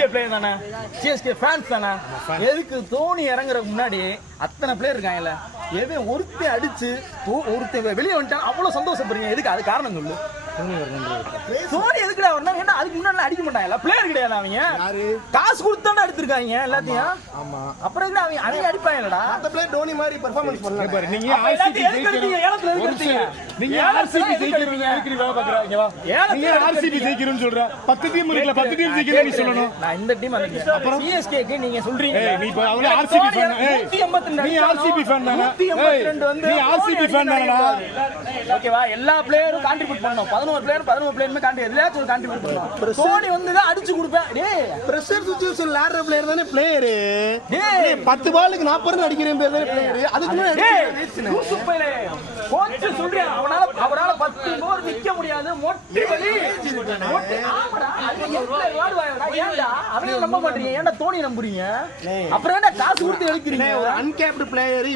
CSK player தானே, CSK fans தானே. எதுக்கு தோனி இறங்குறதுக்கு முன்னாடி அத்தனை பிளேயர் இருக்காங்கல்ல, எவன் ஒருத்தன் அடிச்சு ஒருத்தன் வெளியே வந்துட்டான் அவ்வளவு சந்தோஷப்படுறீங்க, எதுக்கு? அது காரணம் சொல்லு. தோனி எதுக்குடா வரணும்? ஏன்னா அதுக்கு முன்னாடி அடிக்க மாட்டாங்கல்ல, பிளேயர் கிடையாது. அவங்க காசு கொடுத்தாண்டா எடுத்திருக்காங்க எல்லாத்தையும். அப்புறம் என்ன அவங்க அடிப்பாங்கடா? அந்த பிளேயர் தோனி மாதிரி பெர்ஃபார்மன்ஸ் பண்ணல. நீங்க ஆர்சிபி ஜெயிக்கிறோம்னு சொல்ற. 10 டீம் இருக்குல, 10 டீம் ஜெயிக்கிறேன்னு நீ சொல்லணும். நான் இந்த டீம் அப்புறம் சிஎஸ்கே நீங்க சொல்றீங்க. நீ இப்ப அவளே ஆர்சிபி ஃபேன். நீ ஆர்சிபி ஃபேன் தானே. 182 வந்து நீ ஆர்சிபி ஃபேன் தானடா. ஓகேவா? எல்லா பிளேயரும் கான்ட்ரிபியூட் பண்ணனும். 11 பிளேயருமே கான்ட்ரிபியூட் பண்ணனும். தோனி வந்து தான் அடிச்சு கொடுப்பேன். டேய் பிரஷர் சிச்சுவேஷன் விளையாடுற பிளேயர் தானே பிளேயர். டேய் 10 பாலுக்கு 40 ரன் அடிக்கிற பிளேயர் தானே பிளேயர். அதுக்கு முன்னாடி சூப்பர்லே கோச் சொல்றியா? அவரால 10 ஓவர் நிக்க முடியாது. மொட்டி வலி. ஆமாடா. அது எவ்வளவு வாடுவாயடா. ஏன்டா அவரே நம்ப மாட்டீங்க? ஏன்டா தோனி நம்புறீங்க? அப்புறம் என்ன காசு கொடுத்து எடுக்கிறீங்க? ஒரு அன்கேப்டு பிளேயர்